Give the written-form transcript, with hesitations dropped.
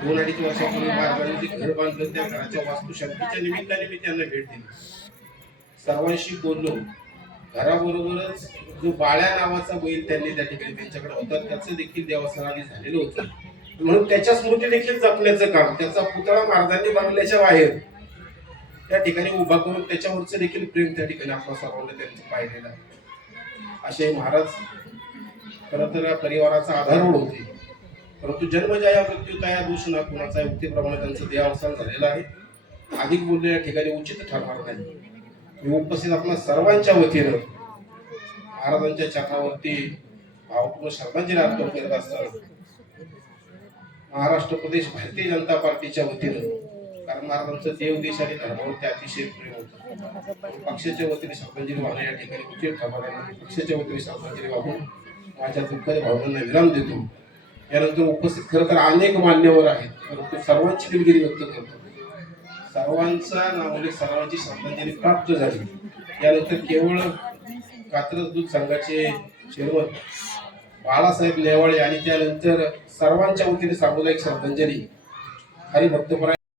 2-2.5 वर्षापूर्वी महाराजांनी जे घर बांधलं त्या घराच्या वास्तुशांतीच्या निमित्ताने मी त्यांना भेट दिली, सर्वांशी बोललो. घराबरोबरच जो बाळ्या नावाचा बैल त्यांनी त्या ठिकाणी त्यांच्याकडे होता त्याचं देखील देवस्थानाने झालेलं होतं, म्हणून त्याच्या स्मृती देखील जपण्याचं काम, त्याचा पुतळा महाराजांनी बंगल्याच्या बाहेर त्या ठिकाणी उभा करून त्याच्यावरचं देखील प्रेम त्या ठिकाणी आपण सर्वांना त्यांचं पाहिलेलं आहे. असे महाराज खरं तर परिवाराचा आधारवड होते, परंतु जन्मजया मृत्यूतया दोष ना कुणाचा युक्तीप्रमाणे त्यांचं देहावसान झालेलं आहे. अधिक बोलणे या ठिकाणी उचित ठरणार नाही. मी उपस्थित आपल्या सर्वांच्या वतीनं महाराजांच्या चरणावरती भावपूर्ण श्रद्धांजली अर्पण करत असताना महाराष्ट्र प्रदेश भारतीय जनता पार्टीच्या वतीनं, कारण महाराजांचं देव देश आणि धर्मावरती अतिशय प्रेम होतं, पक्षाच्या वतीने श्रद्धांजली वाहणं या ठिकाणी उचित ठरणार नाही. पक्षाच्या वतीने श्रद्धांजली वाहून माझ्या दुःखाच्या भावनांना विराम देतो. यानंतर उपस्थित खरं तर अनेक मान्यवर आहेत, परंतु सर्वांची दिलगिरी व्यक्त करतो. सर्वांचा नावाने सर्वांची श्रद्धांजली प्राप्त झाली. यानंतर केवळ कात्रज दूध संघाचे चेअरमन बाळासाहेब नेवाळे आणि त्यानंतर सर्वांच्या वतीने सामुदायिक श्रद्धांजली हरिभक्तपरायण